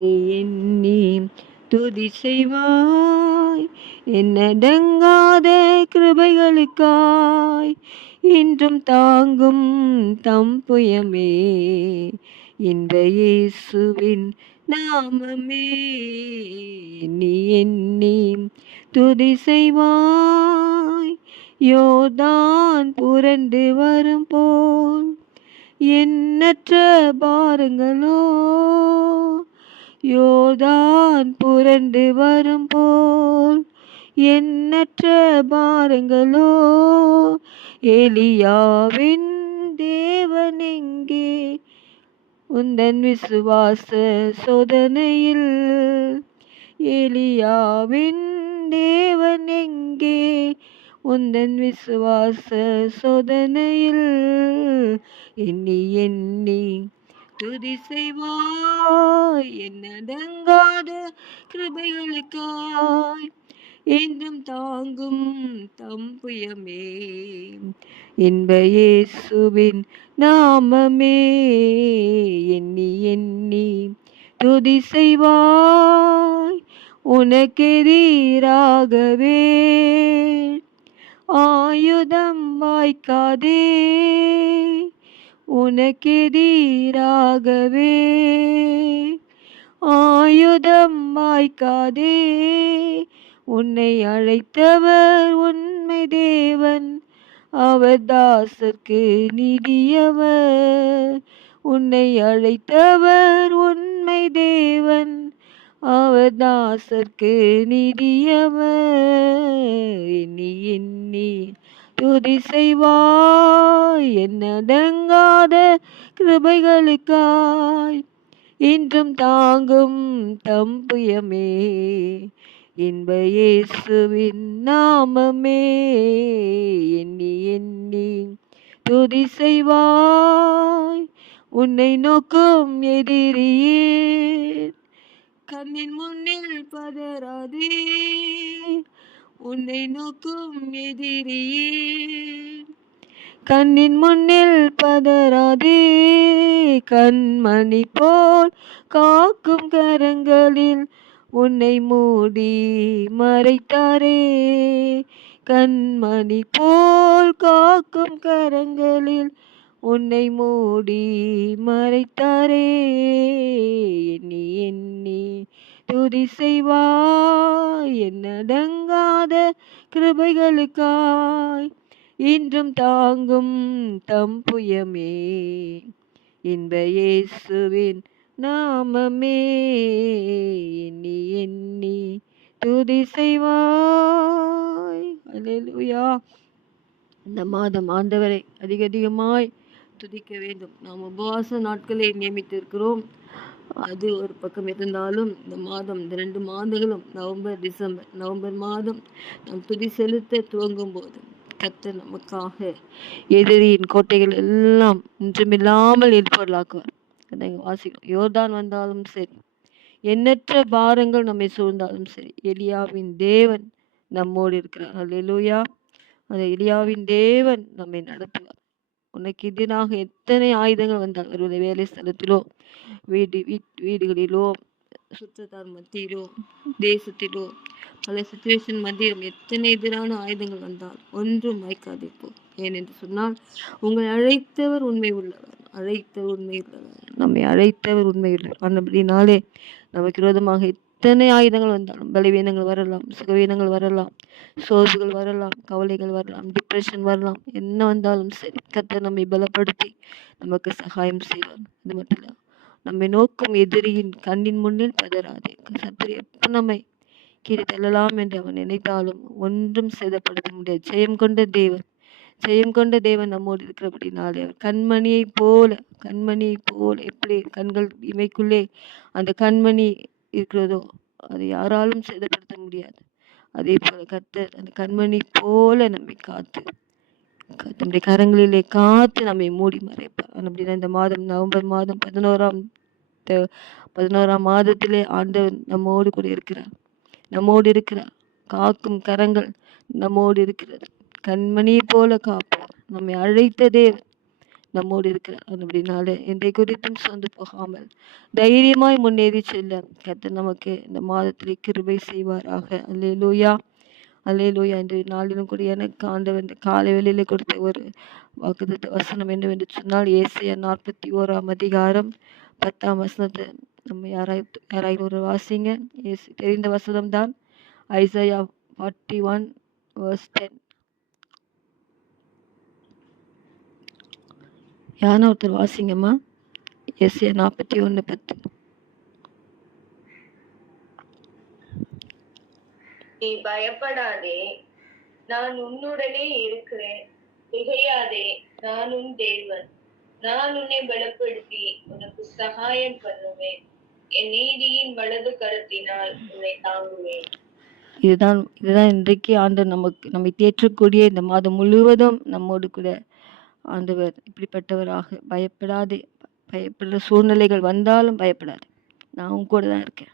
எண்ணி துதி செய்வாய். என்னடங்காத கிருபைகளுக்காய். இன்றும் தாங்கும் தம்புயமே இந்த இயேசுவின் நாமமே. நீ எண்ணி துதி செய்வாய். யோதான் புரண்டு வரும் போல். எண்ணற்ற பாருங்களோ. யோதான் புரண்டு வரும் போல் எண்ணற்ற பாருங்களோ எலியாவின் தேவன் எங்கே உந்தன் விசுவாச சோதனையில் எலியாவின் தேவன் எங்கே உந்தன் விசுவாச சோதனையில் எண்ணி எண்ணி துதி செய்வாய். என்னடங்காத கிருபைகளுக்காய். என்றும் தாங்கும் தம்புயமே இன்ப இயேசுவின் நாமமே. எண்ணி எண்ணி துதி செய்வாய். உனக்கெதிராகவே ஆயுதம் வாய்க்காதே. உனக்கெதிராகவே. ஆயுதம் வாய்க்காதே உன்னை அழைத்தவர் உண்மை தேவன். அவர் தாசர்க்கு நிதியவர் உன்னை அழைத்தவர் உண்மை தேவன். அவர் தாசர்க்கு நிதியவர் துதி செய்வாய். என்னடங்காத கிருபைகளுக்காய். இன்றும் தாங்கும் தம்புயமே இன்ப இயேசுவின் நாமமே. எண்ணி எண்ணி துதி செய்வாய். உன்னை நோக்கும் எதிரியே. கண்ணின் முன்னில் பதறாதே உன்னை நோக்கும் எதிரியே. கண்ணின் முன்னில் பதறாதே. கண்மணி போல் காக்கும் கரங்களில் உன்னை மூடி மறைத்தாரே. கண்மணி போல் காக்கும் கரங்களில் உன்னை மூடி மறைத்தாரே. எண்ணி எண்ணி துதி செய்வாய். என்னடங்காத கிருபைகளுக்காய். இன்றும் தாங்கும் தம்புயமே இன்ப இயேசுவின் நாமமே. எண்ணி எண்ணி துதி செய்வாய். அல்லேலூயா இந்த மாதம் ஆண்டவரை அதிக அதிகமாய் துதிக்க வேண்டும். நாம் உபவாச நாட்களை நியமித்திருக்கிறோம். அது ஒரு பக்கம் இருந்தாலும் இந்த மாதம் இந்த ரெண்டு மாதங்களும் நவம்பர் டிசம்பர் நவம்பர் மாதம் நாம் துதி செலுத்த துவங்கும் போது கர்த்தர் நமக்காக எதிரியின் கோட்டைகள் எல்லாம் இன்றுமில்லாமல் இருப்பவர்களாக்குவார். அதை வாசிக்கும் யோர்தான் வந்தாலும் சரி எண்ணற்ற பாரங்கள் நம்மை சூழ்ந்தாலும் சரி எலியாவின் தேவன் நம்மோடு இருக்கிறார். அல்லா அந்த எலியாவின் தேவன் நம்மை நடத்துவார். உனக்கு எதிராக எத்தனை ஆயுதங்கள் வந்தால் அவருடைய வேலை ஸ்தலத்திலோ வீடு வீட் வீடுகளிலோ சுற்றத்தார் மத்தியிலோ தேசத்திலோ பல சுச்சுவேஷன் மத்தியிலும் எத்தனை எதிரான ஆயுதங்கள் வந்தால் ஒன்றும் வாய்க்காதே போ ஏனென்று சொன்னால் உங்களை அழைத்தவர் உண்மை உள்ளவர் அழைத்தவர் உண்மை உள்ளவர். நம்மை அழைத்தவர் உண்மை உள்ளவர். அந்தபடினாலே நமக்கு விரோதமாக எத்தனை ஆயுதங்கள் வந்தாலும் பலவீனங்கள் வரலாம் சுகவீனங்கள் வரலாம் சோர்வுகள் வரலாம் கவலைகள் வரலாம் டிப்ரெஷன் வரலாம் என்ன வந்தாலும் சரி கத்தை நம்மை பலப்படுத்தி நமக்கு சகாயம் செய்வார். அது மட்டும் இல்ல நம்மை நோக்கும் எதிரியின் கண்ணின் முன்னில் பதறாதே. கர்த்தர் எப்போ நம்மை கீழே தள்ளலாம் என்று அவன் நினைத்தாலும் ஒன்றும் சேதப்படுத்த முடியாது. ஜெயம் கொண்ட தேவன் ஜெயம் கொண்ட தேவன் நம்மோடு இருக்கிறபடினாலே அவர் கண்மணியை போல கண்மணியை போல எப்படி கண்கள் இமைக்குள்ளே அந்த கண்மணி இருக்கிறதோ அதை யாராலும் சேதப்படுத்த முடியாது. அதே போல கர்த்தர் அந்த கண்மணி போல நம்மை காத்து க- கரங்களிலே காத்து நம்மை மூடி மறைப்பார். அப்படின்னா இந்த மாதம் நவம்பர் மாதம் பதினோராம் த- பதினோராம் மாதத்திலே ஆண்டவர் நம்மோடு கூட இருக்கிறார். நம்மோடு இருக்கிறார். காக்கும் கரங்கள் நம்மோடு இருக்கிறது. கண்மணி போல காப்பார் நம்மை அழைத்த தேவன் நம்மோடு இருக்கிறார் அப்படினால என்றை குறித்தும் சொந்து போகாமல் தைரியமாய் முன்னேறி செல்ல கர்த்தர் நமக்கு இந்த மாதத்திலே கிருபை செய்வாராக. அலே லூயா இன்றைய நாளிலும் கூட எனக்கு ஆண்டவர் இந்த காலை வேளையிலே கொடுத்த ஒரு வாக்குத்தத்த வசனம் என்னவென்று சொன்னால் ஏசிய நாற்பத்தி ஓராம் அதிகாரம் பத்தாம் வசனத்தை நம்ம யாராய் யாராய் ஒரு வாசிங்க. ஏசி தெரிந்த வசனம் தான் Isaiah forty one verse ten யாருன்னா ஒருத்தர் வாசிங்கம்மா? ஏசியா நாற்பத்தி ஒன்று பத்து. நீ பயப்படாதே. நான் உன்னுடனே இருக்கிறேன். திகையாதே. நான் உன் தேவன். நான் உன்னை பலப்படுத்தி உனக்கு சகாயம் பண்ணுவேன். என் நீதியின் வலது கரத்தினால் உன்னை தாங்குவேன். இதுதான் இதுதான் இன்றைக்கு ஆண்டு நமக்கு நம்மை தேற்றக்கூடிய இந்த மாதம் முழுவதும் நம்மோடு கூட ஆண்டவர் இப்படிப்பட்டவராக. பயப்படாதே. பயப்படுற சூழ்நிலைகள் வந்தாலும் பயப்படாது. நான் உன் கூட தான் இருக்கேன்.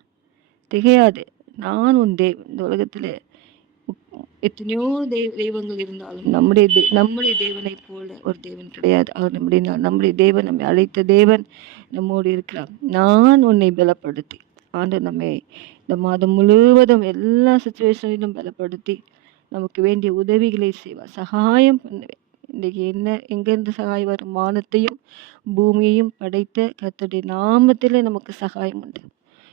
திகையாதே. நான் உன் தேவன். இந்த உலகத்தில் எத்தனையோ தெய்வ தெய்வங்கள் இருந்தாலும் நம்முடைய தெ- நம்முடைய தேவனைப் போல ஒரு தேவன் கிடையாது. அவர் நம்முடைய நம்முடைய தேவன் நம்மை அழைத்த தேவன் நம்மோடு இருக்கிறார். நான் உன்னை பலப்படுத்தி ஆண்டு நம்மை இந்த மாதம் முழுவதும் எல்லா சுச்சுவேஷனிலும் பலப்படுத்தி நமக்கு வேண்டிய உதவிகளை செய்வார். சகாயம் பண்ணுவேன். இன்றைக்கு என்ன எங்கேருந்து சகாய் வரும்? வானத்தையும் பூமியையும் படைத்த கத்தடி நாமத்திலே நமக்கு சகாயம் உண்டு.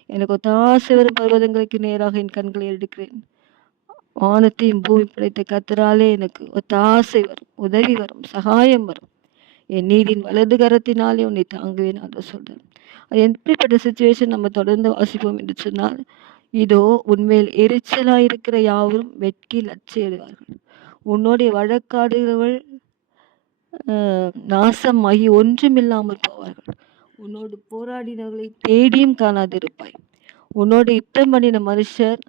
எனக்கு ஒத்தாசை வரும் பர்வதங்களுக்கு நேராக என் கண்களை எடுக்கிறேன். வானத்தையும் பூமி படைத்த கத்தராலே எனக்கு ஒத்தாசை வரும் உதவி வரும் சகாயம் வரும். என் நீதின் வலது கரத்தினாலே உன்னை தாங்குவேன் அதை சொல்கிறேன் அது எப்படிப்பட்ட சுச்சுவேஷன் நம்ம தொடர்ந்து வாசிப்போம் என்று சொன்னால் இதோ உண்மையில் எரிச்சலாக இருக்கிற யாவரும் வெட்கி லட்சியிடுவார்கள் உன்னுடைய வழக்காடுகிறவள் நாசமாகி ஒன்றுமில்லாமல் போவார்கள். உன்னோடு போராடினவர்களை தேடியும் காணாதிருப்பாய். உன்னோடு யுத்தம் பண்ணின மனுஷர்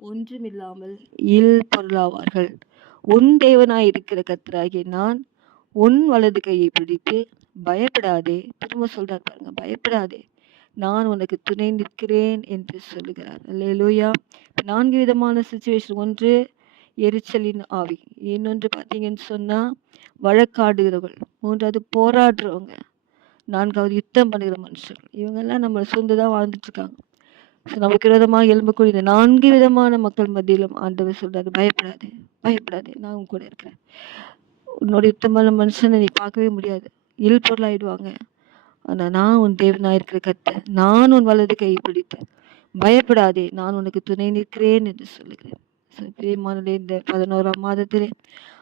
ஒன்றுமில்லாமல் இல் பொருளாவார்கள். உன் தேவனாய் இருக்கிற கர்த்தராகிய நான் உன் வலது கையை பிடித்து பயப்படாதே. திரும்ப சொல்றார் பாருங்க பயப்படாதே. நான் உனக்கு துணை நிற்கிறேன் என்று சொல்லுகிறார். லூயா நான்கு விதமான சுச்சுவேஷன் ஒன்று எரிச்சலின் ஆவி. இன்னொன்று பார்த்தீங்கன்னு சொன்னால் வழக்காடுகிறவர்கள். மூன்றாவது போராடுறவங்க. நான்காவது யுத்தம் பண்ணுகிற மனுஷர்கள். இவங்கெல்லாம் நம்மளை சூழ்ந்து தான் வாழ்ந்துட்டுருக்காங்க ஸோ நமக்கு விரோதமாக எழும்பக்கூடிய இந்த நான்கு விதமான மக்கள் மத்தியிலும் ஆண்டவர் சொல்கிறாரு பயப்படாது பயப்படாது. நான் உங்க கூட இருக்கிறேன். உன்னோட யுத்தமான மனுஷனை நீ பார்க்கவே முடியாது. இல் பொருளாயிடுவாங்க. ஆனால் நான் உன் தேவனாக இருக்கிற கத்த நான் உன் வலது கை பிடித்தேன். பயப்படாதே நான் உனக்கு துணை நிற்கிறேன் என்று சொல்லுகிறேன். பிரியமானே இந்த பதினோராம் மாதத்திலே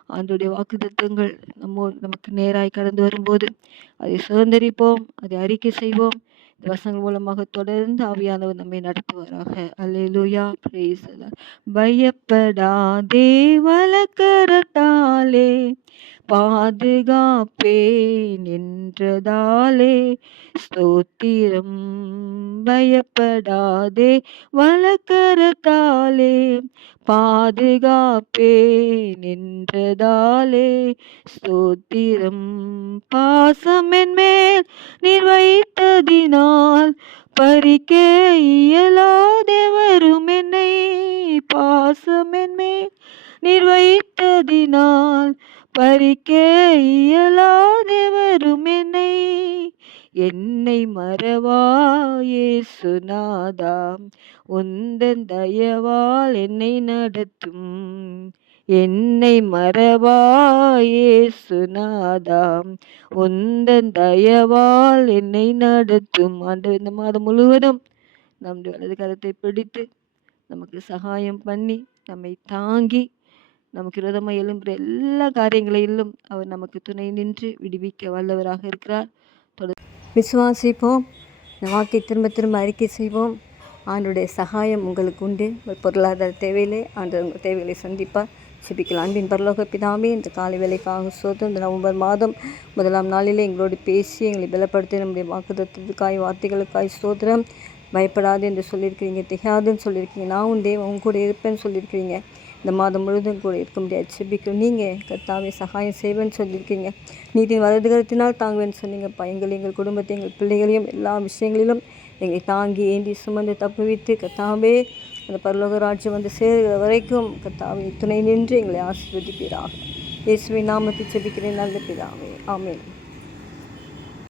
ஆண்டுடைய வாக்குத்தத்தங்கள் நம்ம நமக்கு நேராய் கடந்து வரும்போது அதை சுதந்திரிப்போம் அதை அறிக்கை செய்வோம் இந்த வசங்கள் மூலமாக தொடர்ந்து ஆவியானவர் நம்மை நடத்துவாராக அல்லேலூயா praise the Lord. பயப்படாதே பாதுகாப்பேன் என்றதாலே ஸ்தோத்திரம். பயப்படாதே வழக்கரத்தாலே பாதுகாப்பேன் என்றதாலே ஸ்தோத்திரம். பாசமென் மேல் நிர்வைத்ததினால் வைத்ததினால் இயலாதே வரும் என்னை பாசமென் மேல் நீர் பறிக்க இயலாதவரும் என்னை. என்னை மறவாயே சுனாதாம் உந்தன் தயவால் என்னை நடத்தும். என்னை மறவாயே சுனாதாம் உந்தன் தயவால் என்னை நடத்தும். ஆண்டு இந்த மாதம் முழுவதும் நம்முடைய வலது கரத்தை பிடித்து நமக்கு சகாயம் பண்ணி நம்மை தாங்கி நமக்கு விரோதமாக எழும்புகிற எல்லா காரியங்களிலும் அவர் நமக்கு துணை நின்று விடுவிக்க வல்லவராக இருக்கிறார். தொடர் விசுவாசிப்போம். இந்த வாக்கை திரும்ப திரும்ப அறிக்கை செய்வோம். ஆண்டுடைய சகாயம் உங்களுக்கு உண்டு. உங்கள் பொருளாதார தேவையிலே ஆண்டு உங்கள் தேவைகளை சந்திப்பார். சிபிக்கலாம் அன்பின் பரலோக பிதாமே இந்த காலை வேலைக்காக சோதம் இந்த நவம்பர் மாதம் முதலாம் நாளிலே எங்களோடு பேசி எங்களை பலப்படுத்தி நம்முடைய வாக்குதத்துக்காய் வார்த்தைகளுக்காய் சோதரம் பயப்படாது என்று சொல்லியிருக்கிறீங்க. திகாதுன்னு சொல்லியிருக்கீங்க நான் உன் தேவன் உன் கூட இருப்பேன்னு சொல்லியிருக்கிறீங்க. இந்த மாதம் முழுவதும் கூட இருக்க முடியாது. செபிக்கிறோம். நீங்கள் கர்த்தாவே சகாயம் செய்வேன்னு சொல்லியிருக்கீங்க. நீதியின் வலதுகரத்தினால் தாங்குவேன்னு சொன்னீங்கப்பா. எங்கள் எங்கள் குடும்பத்தை எங்கள் பிள்ளைகளையும் எல்லா விஷயங்களிலும் எங்களை தாங்கி ஏந்தி சுமந்து தப்புவித்து கத்தாவே அந்த பரலோக ராஜ்யம் வந்து சேருகிற வரைக்கும் கத்தாவை துணை நின்று எங்களை ஆசீர்வதிப்பீராக. இயேசுவை நாமத்தை செபிக்கிறேன். நல்ல பிதாவே. ஆமேன்.